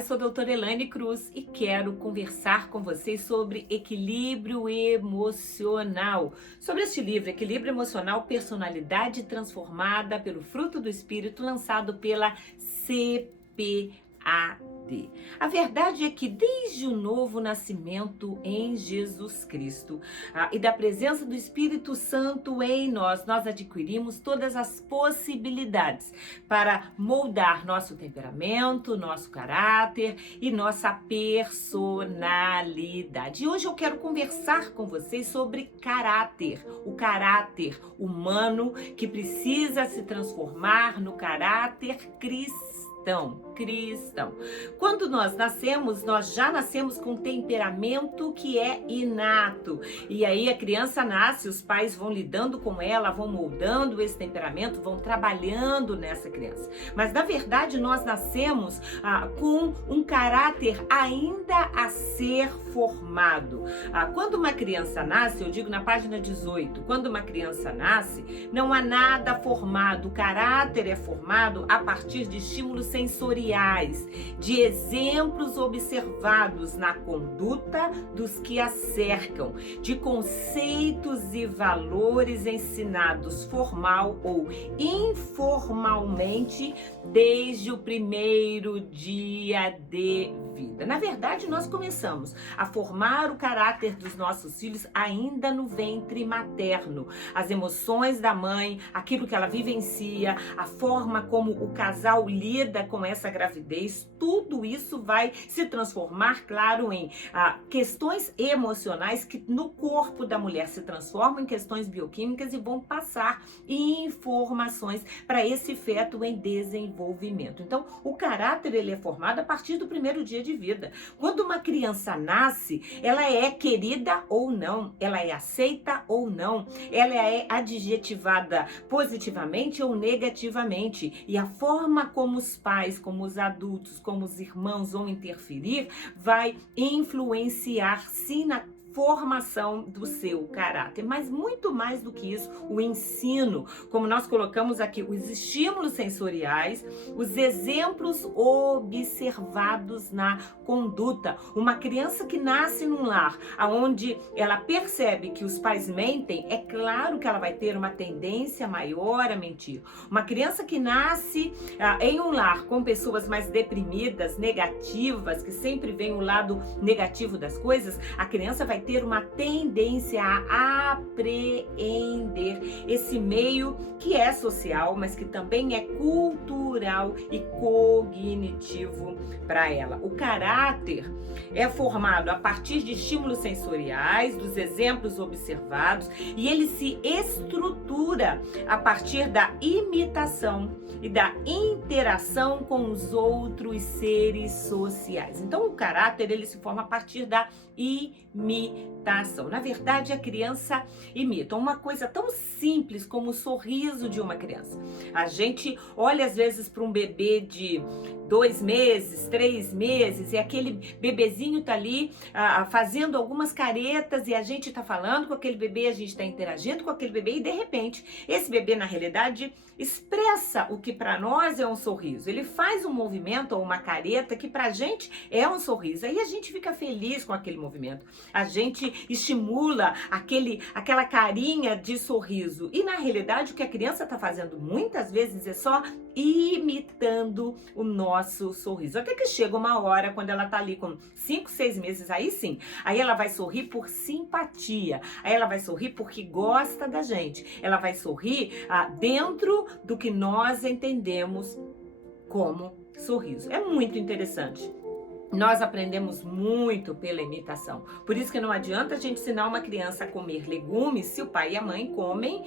paz, sou a doutora Elaine Cruz e quero conversar com vocês sobre equilíbrio emocional. Sobre este livro, Equilíbrio Emocional, Personalidade Transformada pelo Fruto do Espírito, lançado pela CPAD. A verdade é que desde o novo nascimento em Jesus Cristo e da presença do Espírito Santo em nós adquirimos todas as possibilidades para moldar nosso temperamento, nosso caráter e nossa personalidade. E hoje eu quero conversar com vocês sobre caráter, o caráter humano que precisa se transformar no caráter cristão. Quando nós nascemos, nós já nascemos com um temperamento que é inato. E aí a criança nasce, os pais vão lidando com ela, vão moldando esse temperamento, vão trabalhando nessa criança. Mas na verdade nós nascemos com um caráter ainda a ser formado. Quando uma criança nasce, eu digo na página 18, quando uma criança nasce, não há nada formado. O caráter é formado a partir de estímulos sensoriais, de exemplos observados na conduta dos que a cercam, de conceitos e valores ensinados formal ou informalmente desde o primeiro dia de vida. Na verdade, nós começamos a formar o caráter dos nossos filhos ainda no ventre materno. As emoções da mãe, aquilo que ela vivencia, a forma como o casal lida com essa gravidez, tudo isso vai se transformar, claro, em questões emocionais que no corpo da mulher se transformam em questões bioquímicas e vão passar informações para esse feto em desenvolvimento. Então, o caráter ele é formado a partir do primeiro dia de vida. Quando uma criança nasce, ela é querida ou não, ela é aceita ou não, ela é adjetivada positivamente ou negativamente. E a forma como os pais, como os adultos, como os irmãos vão interferir, vai influenciar sim na formação do seu caráter, mas muito mais do que isso, o ensino, como nós colocamos aqui, os estímulos sensoriais, os exemplos observados na conduta. Uma criança que nasce num lar onde ela percebe que os pais mentem, é claro que ela vai ter uma tendência maior a mentir. Uma criança que nasce em um lar com pessoas mais deprimidas, negativas, que sempre vem o lado negativo das coisas, a criança vai ter uma tendência a apreender esse meio que é social, mas que também é cultural e cognitivo para ela. O caráter é formado a partir de estímulos sensoriais, dos exemplos observados, e ele se estrutura a partir da imitação e da interação com os outros seres sociais. Então, o caráter ele se forma a partir da imitação. Na verdade, a criança imita uma coisa tão simples como o sorriso de uma criança. A gente olha às vezes para um bebê de 2 meses, 3 meses, e aquele bebezinho tá ali fazendo algumas caretas e a gente tá falando com aquele bebê, a gente tá interagindo com aquele bebê e de repente esse bebê na realidade expressa o que para nós é um sorriso. Ele faz um movimento ou uma careta que pra gente é um sorriso. Aí a gente fica feliz com aquele movimento. A gente estimula aquela carinha de sorriso. E na realidade o que a criança tá fazendo muitas vezes é só imitando o nosso sorriso. Até que chega uma hora quando ela tá ali com 5, 6 meses, aí sim, aí ela vai sorrir por simpatia, aí ela vai sorrir porque gosta da gente, ela vai sorrir dentro do que nós entendemos como sorriso. É muito interessante. Nós aprendemos muito pela imitação. Por isso que não adianta a gente ensinar uma criança a comer legumes se o pai e a mãe comem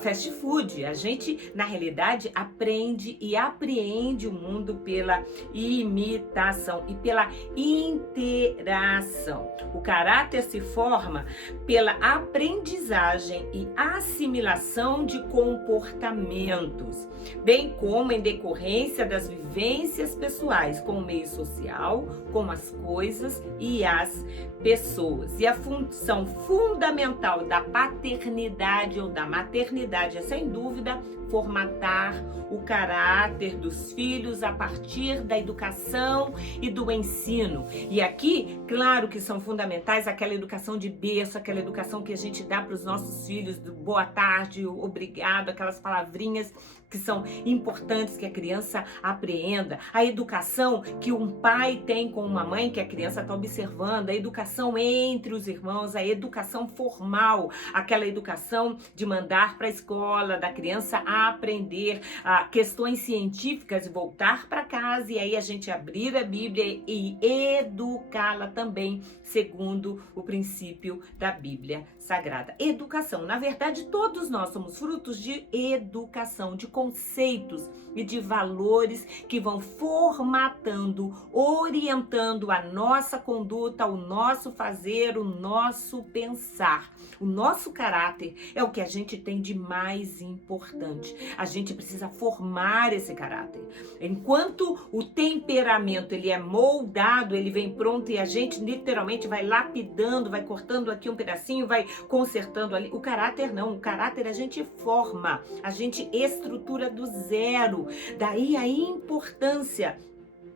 fast food. A gente, na realidade, aprende e apreende o mundo pela imitação e pela interação. O caráter se forma pela aprendizagem e assimilação de comportamentos, bem como em decorrência das vivências pessoais com o meio social, com as coisas e as pessoas. E a função fundamental da paternidade ou da maternidade é, sem dúvida, formatar o caráter dos filhos a partir da educação e do ensino. E aqui, claro que são fundamentais aquela educação de berço, aquela educação que a gente dá para os nossos filhos, do boa tarde, obrigado, aquelas palavrinhas que são importantes que a criança apreenda, a educação que um pai tem com uma mãe que a criança está observando, a educação entre os irmãos, a educação formal, aquela educação de mandar para a escola, da criança aprender questões científicas e voltar para casa e aí a gente abrir a Bíblia e educá-la também segundo o princípio da Bíblia Sagrada. Educação, na verdade, todos nós somos frutos de educação, de conceitos e de valores que vão formatando, orientando a nossa conduta, o nosso fazer, o nosso pensar. O nosso caráter é o que a gente tem de mais importante. A gente precisa formar esse caráter. Enquanto o temperamento ele é moldado, ele vem pronto e a gente literalmente vai lapidando, vai cortando aqui um pedacinho, vai consertando ali. O caráter não, o caráter a gente forma, a gente estrutura do zero. Daí a importância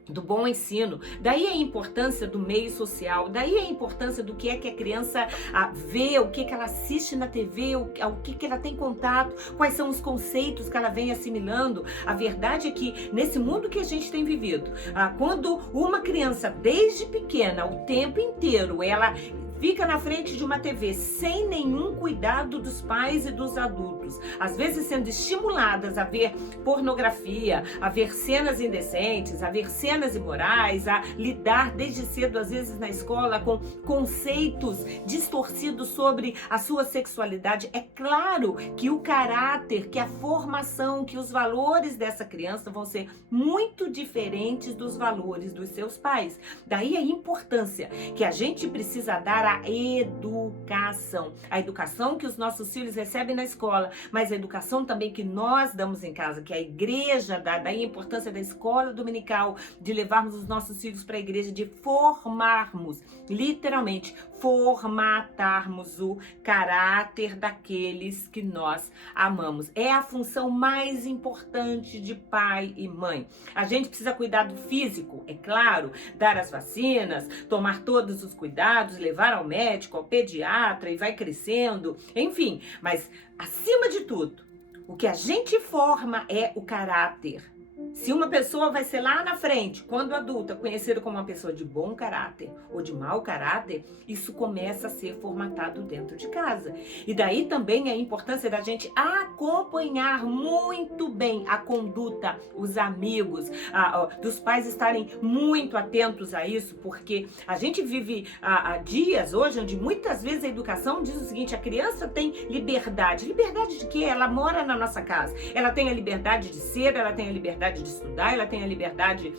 do bom ensino, daí a importância do meio social, daí a importância do que é que a criança vê, o que que ela assiste na TV, o que ela tem contato, quais são os conceitos que ela vem assimilando. A verdade é que nesse mundo que a gente tem vivido, quando uma criança desde pequena, o tempo inteiro, ela fica na frente de uma TV sem nenhum cuidado dos pais e dos adultos, às vezes sendo estimuladas a ver pornografia, a ver cenas indecentes, a ver cenas imorais, a lidar desde cedo, às vezes na escola, com conceitos distorcidos sobre a sua sexualidade. É claro que o caráter, que a formação, que os valores dessa criança vão ser muito diferentes dos valores dos seus pais. Daí a importância que a gente precisa dar a educação que os nossos filhos recebem na escola, mas a educação também que nós damos em casa, que a igreja dá, daí a importância da escola dominical, de levarmos os nossos filhos para a igreja, de formarmos, literalmente, formatarmos o caráter daqueles que nós amamos. É a função mais importante de pai e mãe. A gente precisa cuidar do físico, é claro, dar as vacinas, tomar todos os cuidados, levar ao médico, ao pediatra e vai crescendo, enfim, mas acima de tudo, o que a gente forma é o caráter. Se uma pessoa vai ser lá na frente, quando adulta, conhecida como uma pessoa de bom caráter ou de mau caráter, isso começa a ser formatado dentro de casa. E daí também a importância da gente acompanhar muito bem a conduta, os amigos, dos pais estarem muito atentos a isso, porque a gente vive dias hoje onde muitas vezes a educação diz o seguinte: a criança tem liberdade. Liberdade de quê? Ela mora na nossa casa. Ela tem a liberdade de ser, ela tem a liberdade de estudar, ela tem a liberdade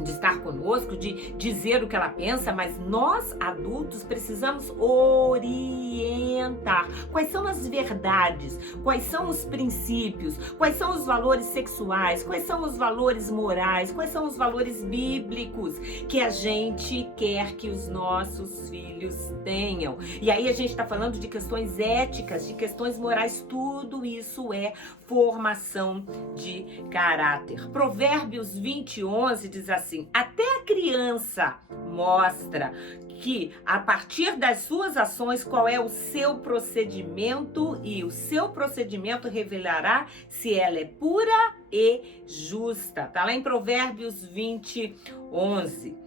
de estar conosco, de dizer o que ela pensa, mas nós, adultos, precisamos orientar. Quais são as verdades? Quais são os princípios? Quais são os valores sexuais? Quais são os valores morais? Quais são os valores bíblicos que a gente quer que os nossos filhos tenham? E aí a gente está falando de questões éticas, de questões morais, tudo isso é formação de caráter. Provérbios 20:11 diz assim: até a criança mostra que a partir das suas ações qual é o seu procedimento, e o seu procedimento revelará se ela é pura e justa. Tá lá em Provérbios 20:11.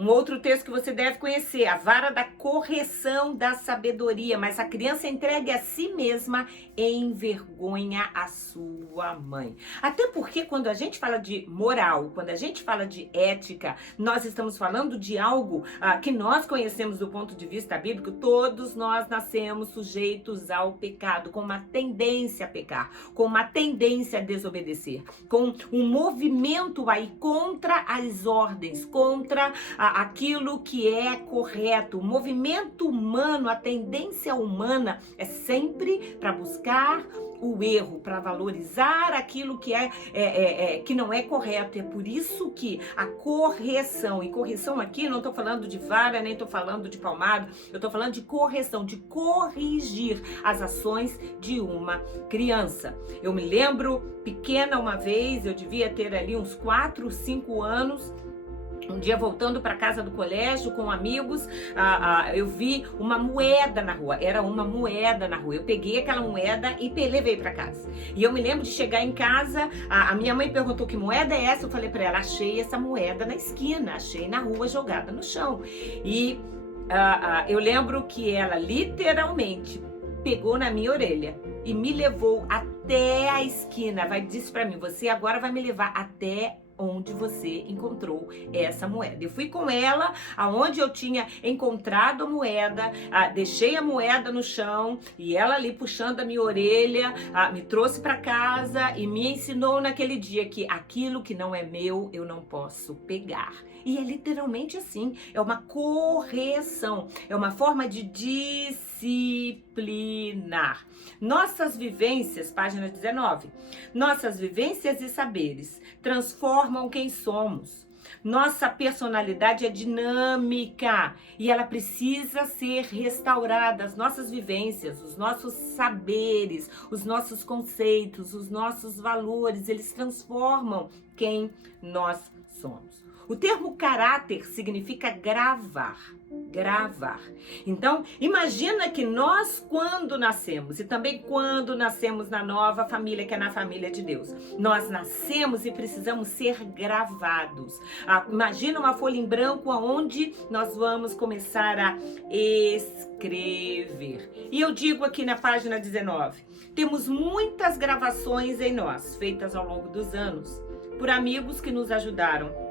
Um outro texto que você deve conhecer: a vara da correção da sabedoria, mas a criança entregue a si mesma envergonha a sua mãe. Até porque quando a gente fala de moral, quando a gente fala de ética, nós estamos falando de algo que nós conhecemos do ponto de vista bíblico. Todos nós nascemos sujeitos ao pecado, com uma tendência a pecar, com uma tendência a desobedecer, com um movimento aí contra as ordens, contra aquilo que é correto. O movimento humano, a tendência humana é sempre para buscar o erro, para valorizar aquilo que que não é correto. É por isso que a correção, e correção aqui não estou falando de vara, nem estou falando de palmada, eu estou falando de correção, de corrigir as ações de uma criança. Eu me lembro, pequena uma vez, eu devia ter ali uns 4, 5 anos, um dia voltando para casa do colégio com amigos, eu vi uma moeda na rua. Era uma moeda na rua. Eu peguei aquela moeda e levei para casa. E eu me lembro de chegar em casa, a minha mãe perguntou que moeda é essa. Eu falei para ela, achei essa moeda na esquina, achei na rua jogada no chão. E eu lembro que ela literalmente pegou na minha orelha e me levou até a esquina. Disse para mim, você agora vai me levar até onde você encontrou essa moeda. Eu fui com ela aonde eu tinha encontrado a moeda, deixei a moeda no chão e ela ali puxando a minha orelha, me trouxe para casa e me ensinou naquele dia que aquilo que não é meu, eu não posso pegar. E é literalmente assim, é uma correção, é uma forma de disciplinar. Nossas vivências, página 19, nossas vivências e saberes transformam quem somos. Nossa personalidade é dinâmica e ela precisa ser restaurada. As nossas vivências, os nossos saberes, os nossos conceitos, os nossos valores, eles transformam quem nós somos. O termo caráter significa gravar. Então, imagina que nós, quando nascemos, e também quando nascemos na nova família, que é na família de Deus, nós nascemos e precisamos ser gravados. Imagina uma folha em branco onde nós vamos começar a escrever. E eu digo aqui na página 19, temos muitas gravações em nós, feitas ao longo dos anos, por amigos que nos ajudaram,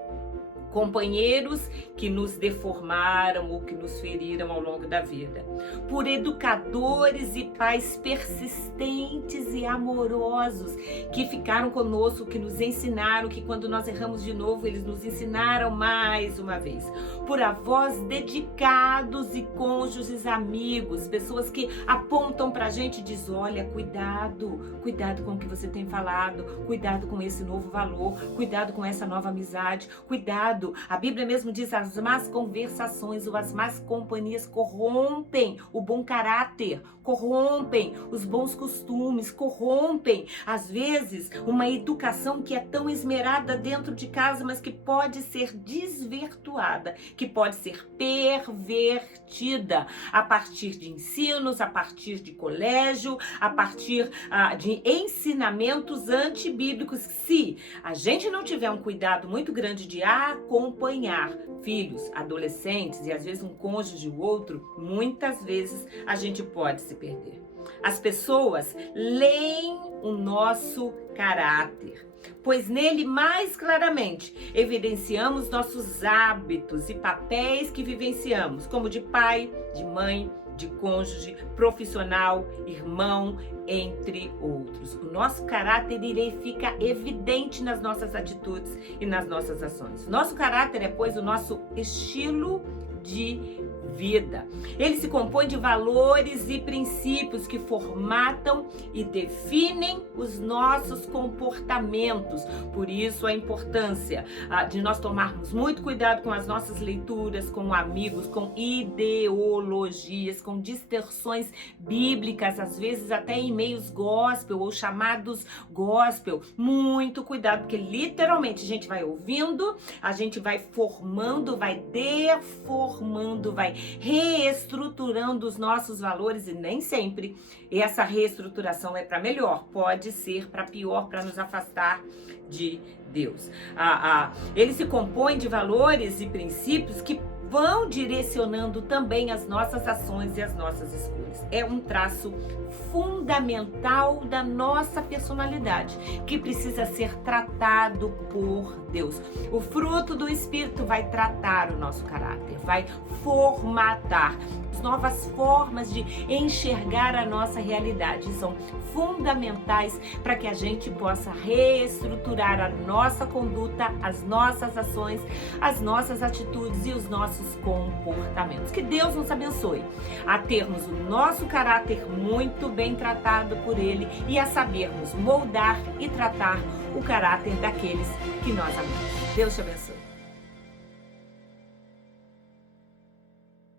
companheiros que nos deformaram ou que nos feriram ao longo da vida, por educadores e pais persistentes e amorosos que ficaram conosco, que nos ensinaram, que quando nós erramos de novo, eles nos ensinaram mais uma vez, por avós dedicados e cônjuges amigos, pessoas que apontam pra gente e dizem, olha, cuidado com o que você tem falado, cuidado com esse novo valor, cuidado com essa nova amizade, cuidado. A Bíblia mesmo diz, as más conversações ou as más companhias corrompem o bom caráter, corrompem os bons costumes, corrompem, às vezes, uma educação que é tão esmerada dentro de casa, mas que pode ser desvirtuada, que pode ser pervertida a partir de ensinos, a partir de colégio, a partir de ensinamentos antibíblicos. Se a gente não tiver um cuidado muito grande de acompanhar filhos, adolescentes e às vezes um cônjuge ou outro, muitas vezes a gente pode se perder. As pessoas leem o nosso caráter, pois nele mais claramente evidenciamos nossos hábitos e papéis que vivenciamos, como de pai, de mãe, de cônjuge, profissional, irmão, entre outros. O nosso caráter, ele fica evidente nas nossas atitudes e nas nossas ações. Nosso caráter é, pois, o nosso estilo de vida. Ele se compõe de valores e princípios que formatam e definem os nossos comportamentos. Por isso a importância de nós tomarmos muito cuidado com as nossas leituras, com amigos, com ideologias, com distorções bíblicas, às vezes até em meios gospel ou chamados gospel. Muito cuidado, porque literalmente a gente vai ouvindo, a gente vai formando, vai deformando, vai reestruturando os nossos valores, e nem sempre essa reestruturação é para melhor, pode ser para pior, para nos afastar de Deus. Ele se compõe de valores e princípios que vão direcionando também as nossas ações e as nossas escolhas. É um traço fundamental da nossa personalidade, que precisa ser tratado por Deus. O fruto do Espírito vai tratar o nosso caráter, vai formatar. novas formas de enxergar a nossa realidade. São fundamentais para que a gente possa reestruturar a nossa conduta, as nossas ações, as nossas atitudes e os nossos comportamentos. Que Deus nos abençoe a termos o nosso caráter muito bem tratado por Ele e a sabermos moldar e tratar o caráter daqueles que nós amamos. Deus te abençoe.